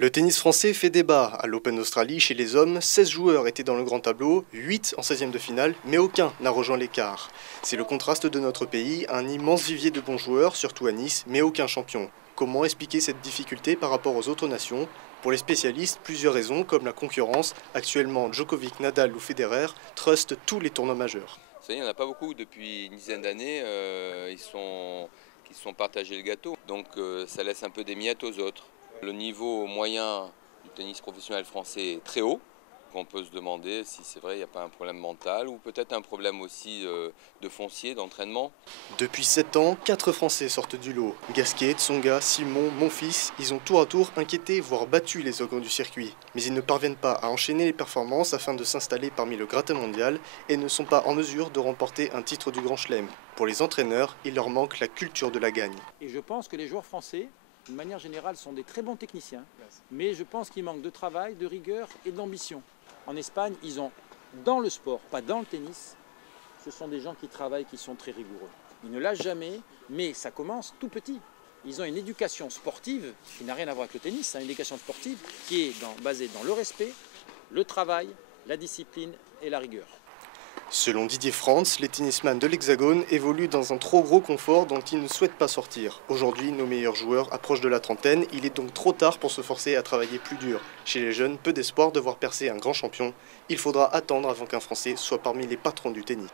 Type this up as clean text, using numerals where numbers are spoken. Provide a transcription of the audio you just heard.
Le tennis français fait débat. À l'Open d'Australie, chez les hommes, 16 joueurs étaient dans le grand tableau, 8 en 16e de finale, mais aucun n'a rejoint l'écart. C'est le contraste de notre pays, un immense vivier de bons joueurs, surtout à Nice, mais aucun champion. Comment expliquer cette difficulté par rapport aux autres nations? Pour les spécialistes, plusieurs raisons, comme la concurrence. Actuellement, Djokovic, Nadal ou Federer trustent tous les tournois majeurs. Vous savez, il n'y en a pas beaucoup depuis une dizaine d'années qui se sont partagés le gâteau. Donc ça laisse un peu des miettes aux autres. Le niveau moyen du tennis professionnel français est très haut. On peut se demander si c'est vrai, il n'y a pas un problème mental ou peut-être un problème aussi de foncier, d'entraînement. Depuis 7 ans, 4 Français sortent du lot. Gasquet, Tsonga, Simon, Monfils, ils ont tour à tour inquiété, voire battu les ogres du circuit. Mais ils ne parviennent pas à enchaîner les performances afin de s'installer parmi le gratin mondial et ne sont pas en mesure de remporter un titre du Grand Chelem. Pour les entraîneurs, il leur manque la culture de la gagne. Et je pense que les joueurs français, d'une manière générale, sont des très bons techniciens. Mais je pense qu'il manque de travail, de rigueur et d'ambition. En Espagne, ils ont, dans le sport, pas dans le tennis, ce sont des gens qui travaillent, qui sont très rigoureux. Ils ne lâchent jamais, mais ça commence tout petit. Ils ont une éducation sportive qui n'a rien à voir avec le tennis, une éducation sportive qui est basée dans le respect, le travail, la discipline et la rigueur. Selon Didier Frantz, les tennisman de l'Hexagone évoluent dans un trop gros confort dont ils ne souhaitent pas sortir. Aujourd'hui, nos meilleurs joueurs approchent de la trentaine, il est donc trop tard pour se forcer à travailler plus dur. Chez les jeunes, peu d'espoir de voir percer un grand champion. Il faudra attendre avant qu'un Français soit parmi les patrons du tennis.